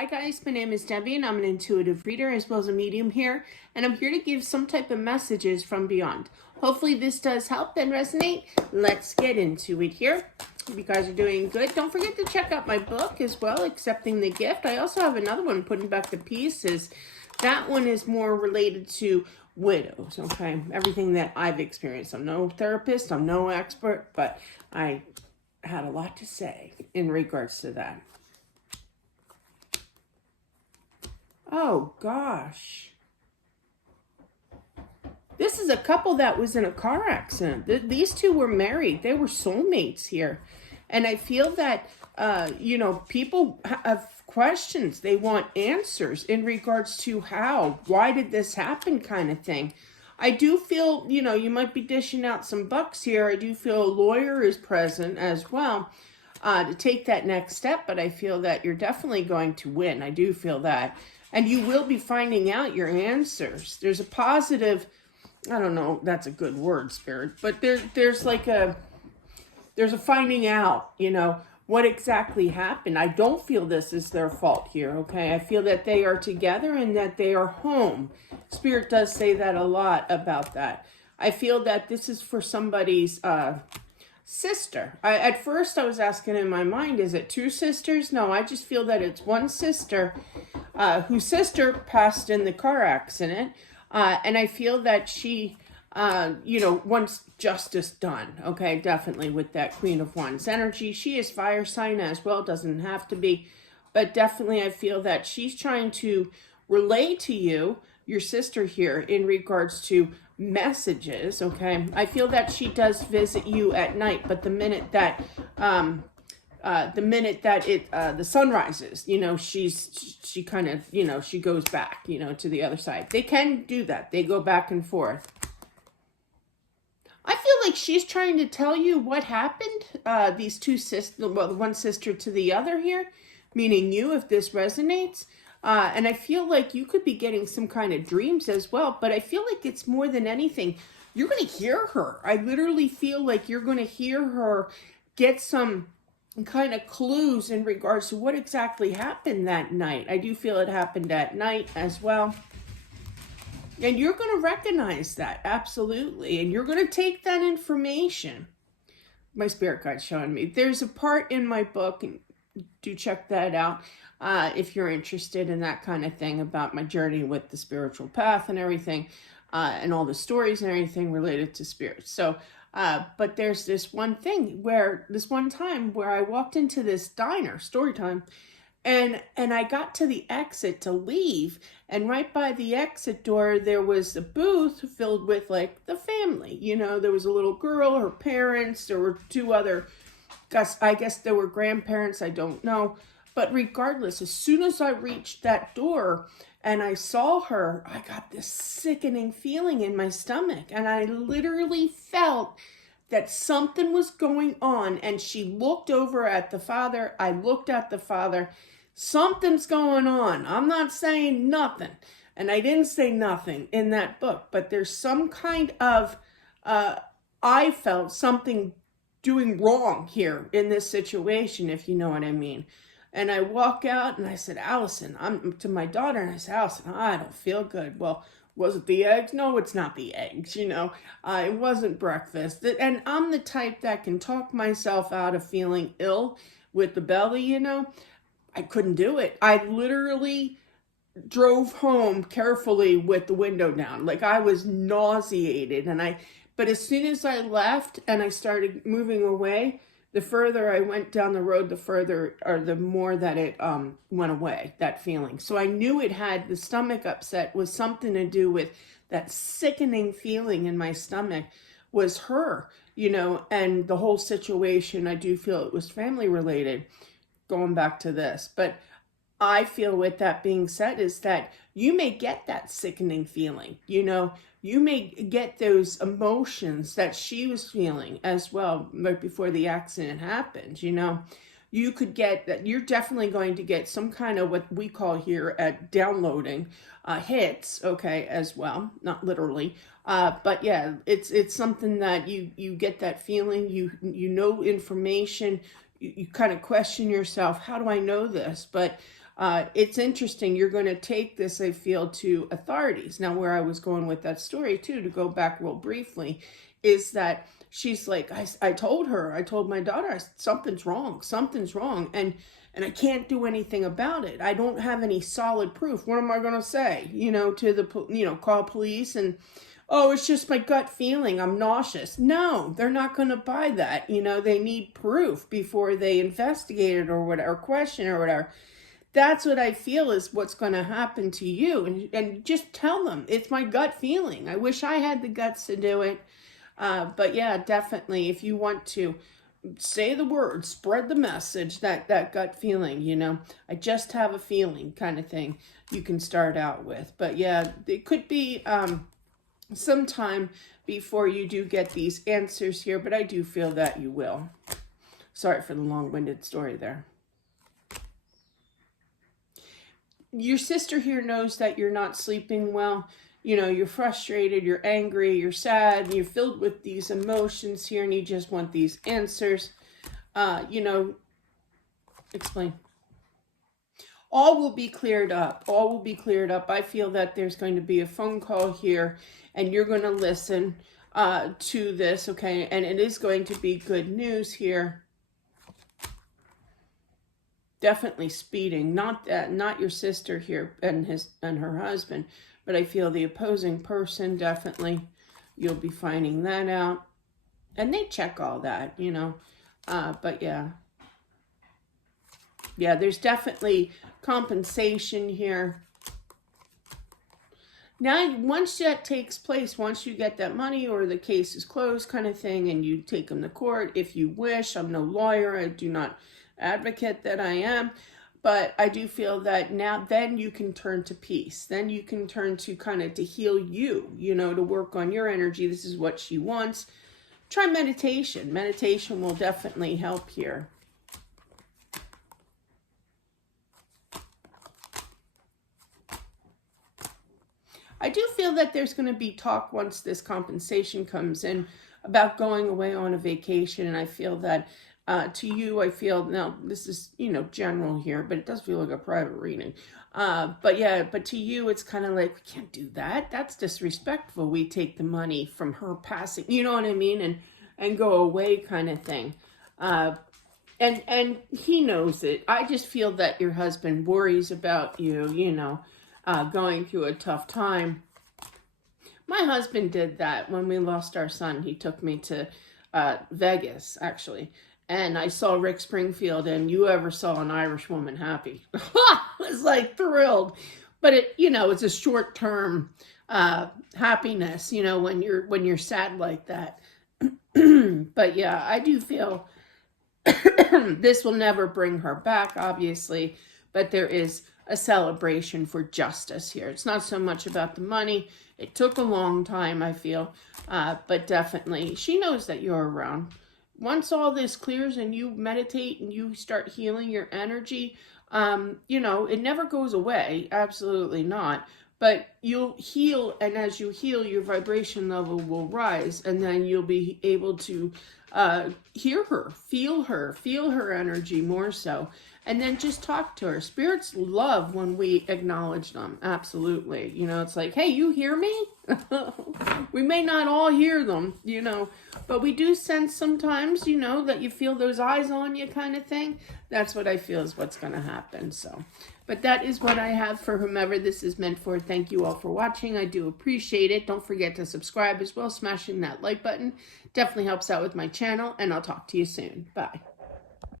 Hi guys, my name is Debbie and I'm an intuitive reader as well as a medium here, and I'm here to give some type of messages from beyond. Hopefully this does help and resonate. Let's get into it here. Hope you guys are doing good. Don't forget to check out my book as well, Accepting the Gift. I also have another one, Putting Back the Pieces. That one is more related to widows, okay? Everything that I've experienced. I'm no therapist, I'm no expert, but I had a lot to say in regards to that. Oh, gosh. This is a couple that was in a car accident. These two were married. They were soulmates here. And I feel that, people have questions. They want answers in regards to how, why did this happen kind of thing. I do feel, you might be dishing out some bucks here. I do feel a lawyer is present as well to take that next step. But I feel that you're definitely going to win. I do feel that. And you will be finding out your answers. There's a positive, I don't know, that's a good word, Spirit, but there's a finding out, what exactly happened. I don't feel this is their fault here, okay? I feel that they are together and that they are home. Spirit does say that a lot about that. I feel that this is for somebody's sister. At first I was asking in my mind, is it two sisters? No, I just feel that it's one sister whose sister passed in the car accident. And I feel that she, wants justice done. Okay, definitely with that Queen of Wands energy. She is fire sign as well, doesn't have to be. But definitely I feel that she's trying to relay to you, your sister here, in regards to messages, okay? I feel that she does visit you at night, but the minute that the sun rises, she kind of, she goes back, to the other side. They can do that. They go back and forth. I feel like she's trying to tell you what happened. These two sisters, well, one sister to the other here, meaning you, if this resonates. And I feel like you could be getting some kind of dreams as well, but I feel like it's more than anything, you're going to hear her. I literally feel like you're going to hear her get some kind of clues in regards to what exactly happened that night. I do feel it happened at night as well. And you're going to recognize that, absolutely. And you're going to take that information. My spirit guide's showing me. There's a part in my book, and do check that out if you're interested in that kind of thing, about my journey with the spiritual path and everything, and all the stories and everything related to spirits. So, but there's this one time where I walked into this diner, story time, and I got to the exit to leave, and right by the exit door, there was a booth filled with like the family. There was a little girl, her parents, there were two other, I guess there were grandparents, I don't know. But regardless, as soon as I reached that door and I saw her, I got this sickening feeling in my stomach. And I literally felt that something was going on. And she looked over at the father. I looked at the father. Something's going on. I'm not saying nothing. And I didn't say nothing in that book. But there's some kind of, I felt something doing wrong here in this situation, if you know what I mean. And I walk out and I said, Allison, I'm to my daughter, and I said, Allison, I don't feel good. Well, was it the eggs? No, it's not the eggs, it wasn't breakfast. And I'm the type that can talk myself out of feeling ill with the belly, I couldn't do it. I literally drove home carefully with the window down. Like, I was nauseated, but as soon as I left and I started moving away, the further I went down the road, the more that it went away, that feeling. So I knew it had, the stomach upset was something to do with that sickening feeling in my stomach was her, and the whole situation. I do feel it was family related, going back to this. But I feel, with that being said, is that you may get that sickening feeling, you may get those emotions that she was feeling as well right before the accident happened. You could get that. You're definitely going to get some kind of what we call here at downloading hits, okay, as well, not literally. But yeah, it's something that you get that feeling, you know information, you kind of question yourself, how do I know this? But It's interesting. You're going to take this, I feel, to authorities. Now, where I was going with that story, too, to go back real briefly, is that she's like, I told my daughter, something's wrong, and I can't do anything about it. I don't have any solid proof. What am I going to say? To the, call police and, oh, it's just my gut feeling, I'm nauseous. No, they're not going to buy that. They need proof before they investigate it or whatever, question or whatever. That's what I feel is what's going to happen to you. And just tell them, it's my gut feeling. I wish I had the guts to do it. But yeah, definitely, if you want to say the word, spread the message, that gut feeling, I just have a feeling kind of thing you can start out with. But yeah, it could be some time before you do get these answers here, but I do feel that you will. Sorry for the long-winded story there. Your sister here knows that you're not sleeping well. You're frustrated, you're angry, you're sad, you're filled with these emotions here, and you just want these answers. Explain. All will be cleared up. All will be cleared up. I feel that there's going to be a phone call here, and you're going to listen to this, okay? And it is going to be good news here. Definitely speeding, not your sister here and her husband, but I feel the opposing person, definitely you'll be finding that out. And they check all that, but yeah, there's definitely compensation here. Now, once that takes place, once you get that money or the case is closed kind of thing, and you take them to court, if you wish, I'm no lawyer, I do not advocate that I am, but I do feel that now then you can turn to peace. Then you can turn to kind of to heal you, to work on your energy. This is what she wants. Try meditation. Meditation will definitely help here. I do feel that there's going to be talk once this compensation comes in about going away on a vacation, and I feel that to you, I feel, now this is, general here, but it does feel like a private reading. But to you, it's kind of like, we can't do that. That's disrespectful. We take the money from her passing, you know what I mean? And go away kind of thing. And he knows it. I just feel that your husband worries about you, going through a tough time. My husband did that when we lost our son. He took me to Vegas, actually. And I saw Rick Springfield, and you ever saw an Irish woman happy? I was like thrilled. But it's a short-term happiness, when you're sad like that. But yeah, I do feel this will never bring her back, obviously, but there is a celebration for justice here. It's not so much about the money. It took a long time, I feel, but definitely she knows that you're around. Once all this clears and you meditate and you start healing your energy, it never goes away. Absolutely not. But you'll heal, and as you heal, your vibration level will rise, and then you'll be able to hear her, feel her energy more so, and then just talk to her. Spirits love when we acknowledge them. Absolutely. It's like, hey, you hear me? We may not all hear them, but we do sense sometimes, that you feel those eyes on you kind of thing. That's what I feel is what's going to happen. So, but that is what I have for whomever this is meant for. Thank you all for watching. I do appreciate it. Don't forget to subscribe as well. Smashing that like button definitely helps out with my channel, and I'll talk to you soon. Bye.